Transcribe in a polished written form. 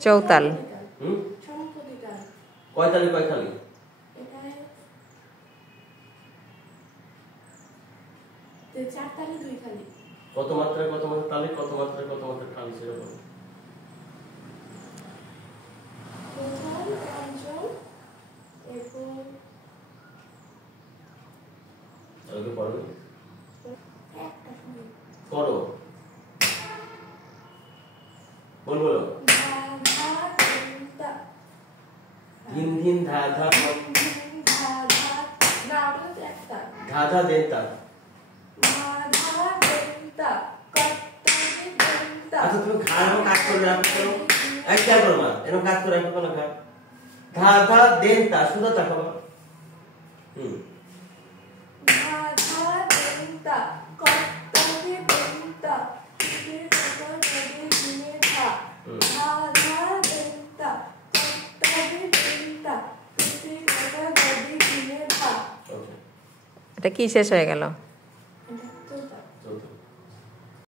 চৌতাল। কয় তালি কয় তালি? কত মাত্রায় কত মাত্রা তালি, কত মাত্রায় কত মাত্রা তালি সেরকম? করো বল বলো। ধিন ধিন ধা ধা ধা ধা দেনতা। আচ্ছা তুমি ঘা এরকম কাজ করে রাখো, এক খেয়াল করো না, এরকম কাজ করে রাখো না। ঘা ধা ধা দেনতা শুধু তাকাও। এটা কি শেষ হয়ে গেল?